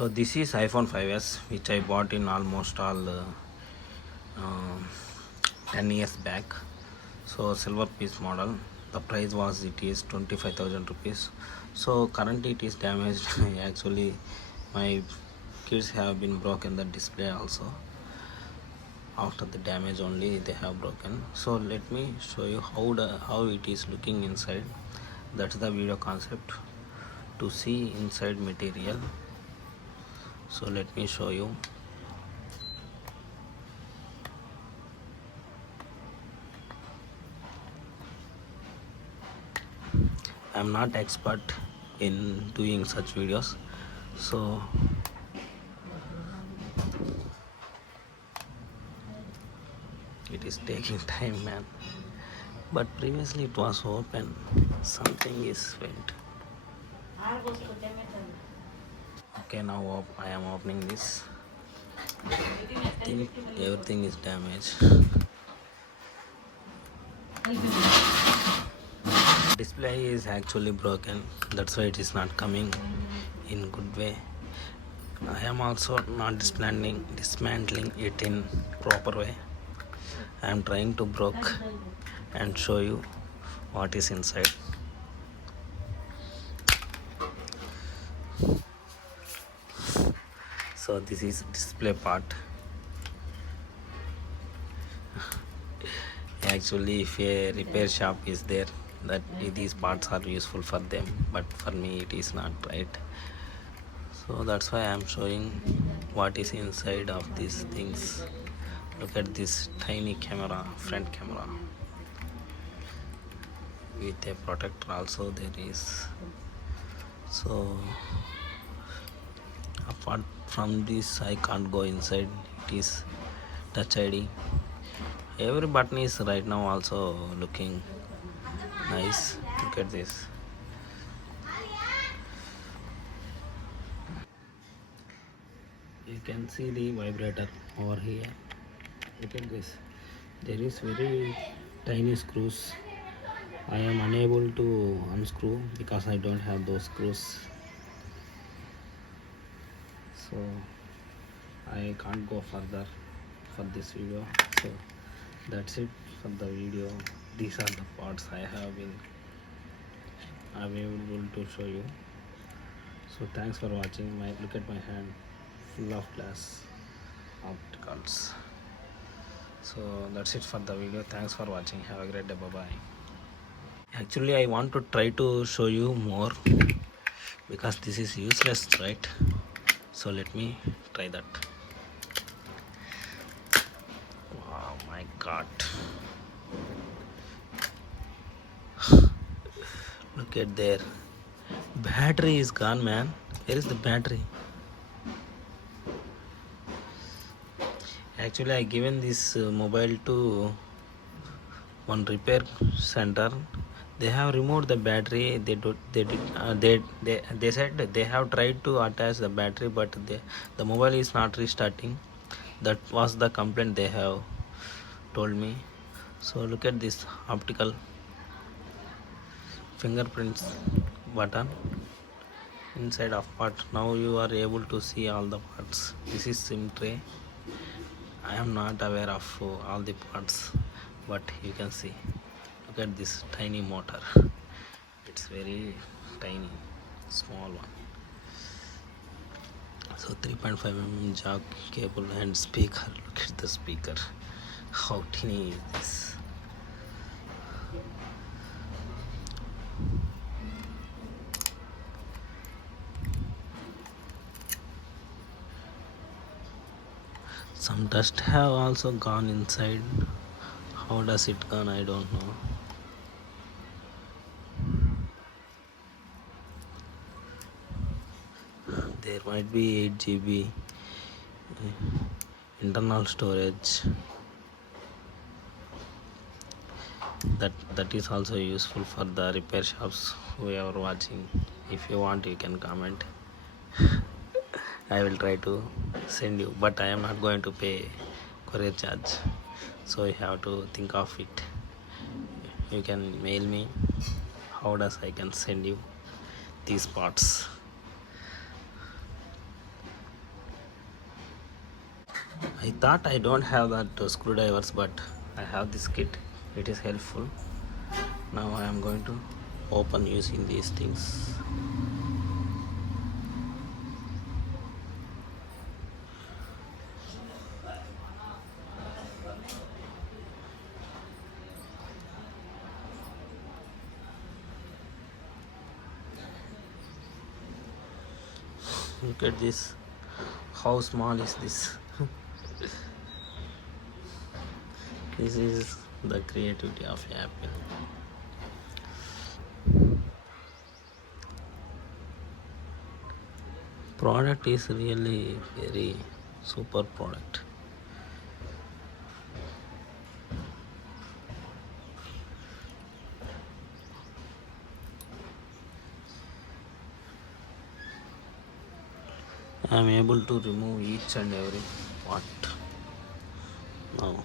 So this is iPhone 5s, which I bought in almost all um 10 years back. So silver piece model. The price was it is 25,000 rupees. So currently it is damaged. Actually, my kids have been broken the display also. After the damage only they have broken. So let me show you how it is looking inside. That's the video concept to see inside material. So let me show you. I'm not expert in doing such videos, so it is taking time, man. But previously it was open. Something is went. Okay, now I am opening this. I think everything is damaged. Display is actually broken. That's why it is not coming in good way. I am also not dismantling it in proper way. I am trying to broke and show you what is inside. So this is display part. Actually, if a repair shop is there, that these parts are useful for them, but for me it is not, right? So that's why I am showing what is inside of these things. Look at this tiny camera, front camera with a protector also there is. So apart from this I can't go inside. It is touch ID. Every button is right now also looking nice. Look at this. You can see the vibrator over here. Look at this. There is very tiny screws. I am unable to unscrew because I don't have those screws. So I can't go further for this video. So that's it for the video. These are the parts I have been available to show you. So thanks for watching. Look at my hand, full of glass opticals. So that's it for the video. Thanks for watching. Have a great day. Bye bye. Actually, I want to try to show you more because this is useless, right? So let me try that. Wow, my god. Look at there. Battery is gone, man. Where is the battery? Actually, I given this mobile to one repair center. They have removed the battery. They said they have tried to attach the battery, but the mobile is not restarting. That was the complaint they have told me. So look at this optical fingerprints button inside of part. Now you are able to see all the parts. This is SIM tray. I am not aware of all the parts, but you can see. Look at this tiny motor. It's very tiny, small one. So 3.5 mm jack cable and speaker. Look at the speaker. How tiny is this? Some dust have also gone inside. How does it gone? I don't know. There might be 8 GB internal storage. That is also useful for the repair shops who are watching. If you want, you can comment. I will try to send you, but I am not going to pay courier charge, so you have to think of it. You can mail me. How does I can send you these parts? I thought I don't have that screwdrivers, but I have this kit. It is helpful. Now I am going to open using these things. Look at this. How small is this? This is the creativity of Apple. Product is really very super product. I am able to remove each and every part now.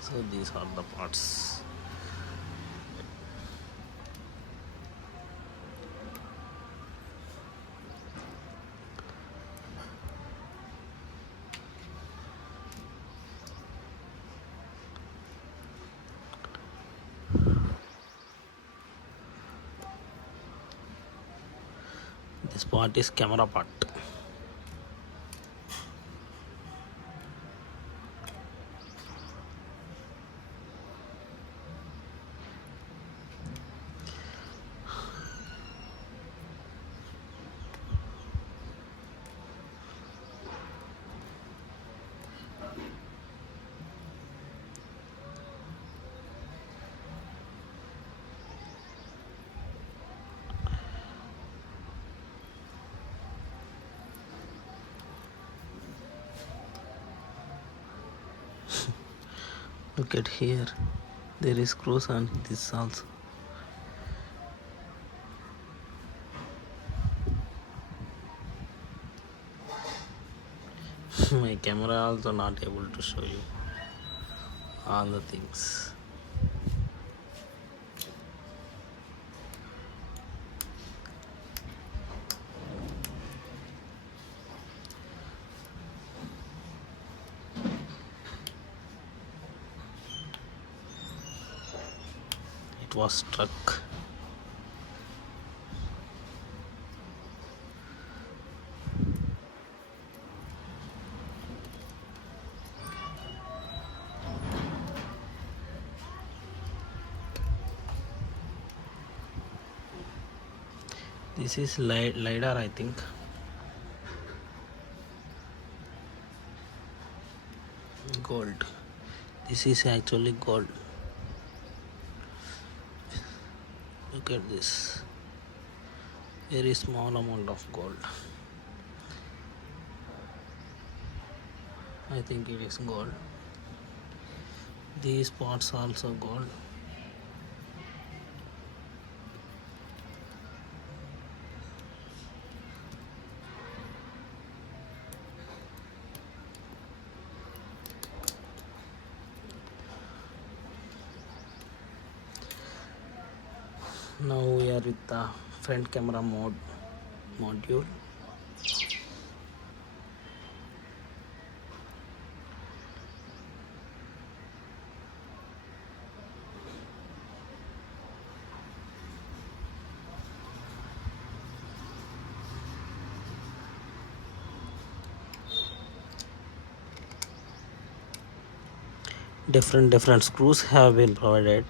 So these are the parts. This part is camera part. Look at here. There is screws on this also. My camera also not able to show you all the things. It was struck. This is LiDAR, I think. Gold. This is actually gold. Look at this. Very small amount of gold. I think it is gold. These parts also gold. Now we are with the front camera module. Different screws have been provided.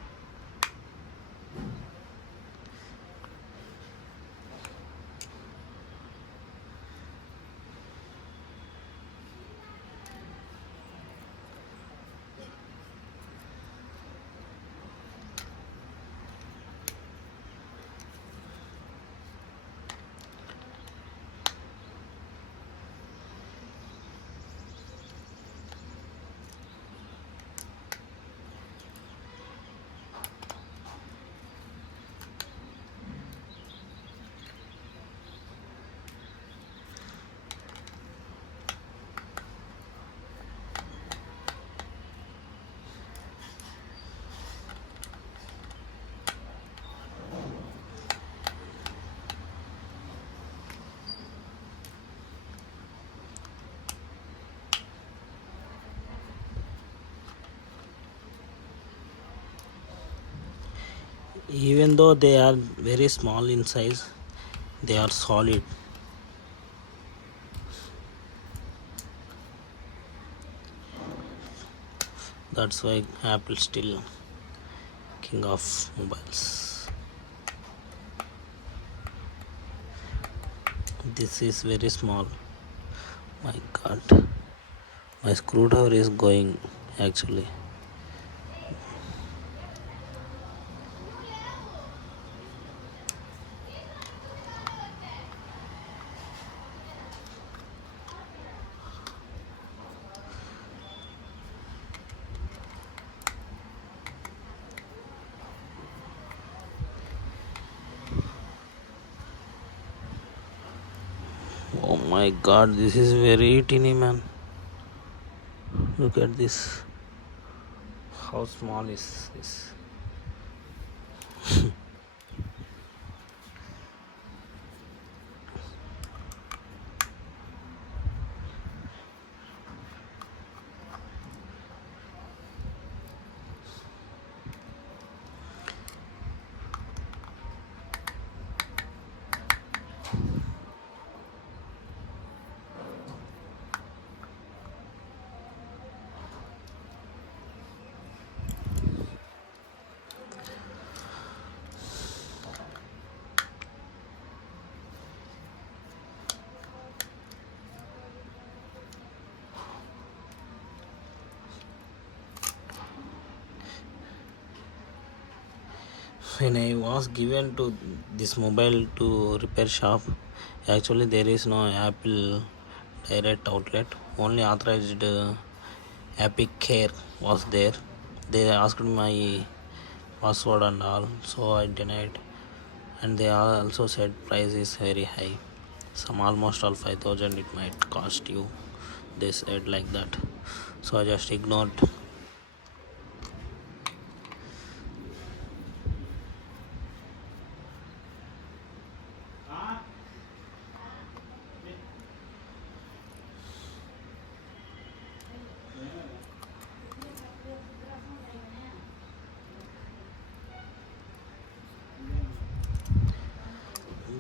Even though they are very small in size, they are solid. That's why Apple still king of mobiles. This is very small. My god, my screwdriver is going actually. Oh my god, this is very teeny, man. Look at this. How small is this? When I was given to this mobile to repair shop, actually there is no Apple direct outlet. Only authorized Epic Care was there. They asked my password and all, so I denied. And they also said price is very high. Some almost all 5,000 it might cost you. They said like that. So I just ignored.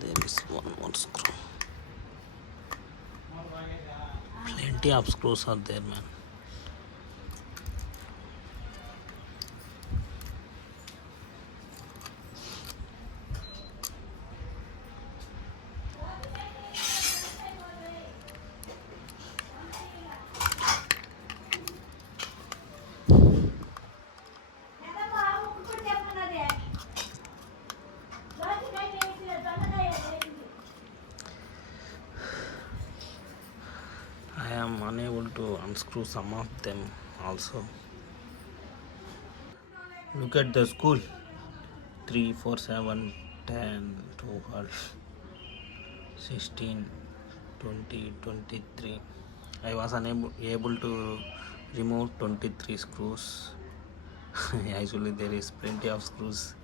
There is one more screw. Plenty of screws are there, man. I am unable to unscrew some of them also. Look at the school. 3, 4, 7, 10, 12, 16, 20, 23. I was unable able to remove 23 screws. Actually, there is plenty of screws.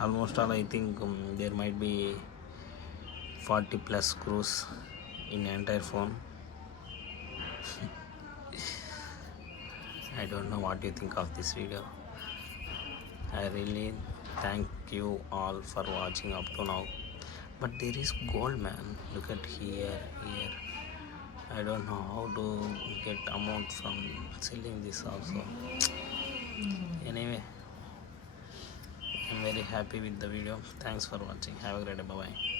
Almost all, I think there might be 40 plus screws in entire phone. I don't know what you think of this video. I really thank you all for watching up to now. But there is gold, man. Look at here. I don't know how to get amount from selling this also. Anyway, I'm very happy with the video. Thanks for watching. Have a great day. Bye bye.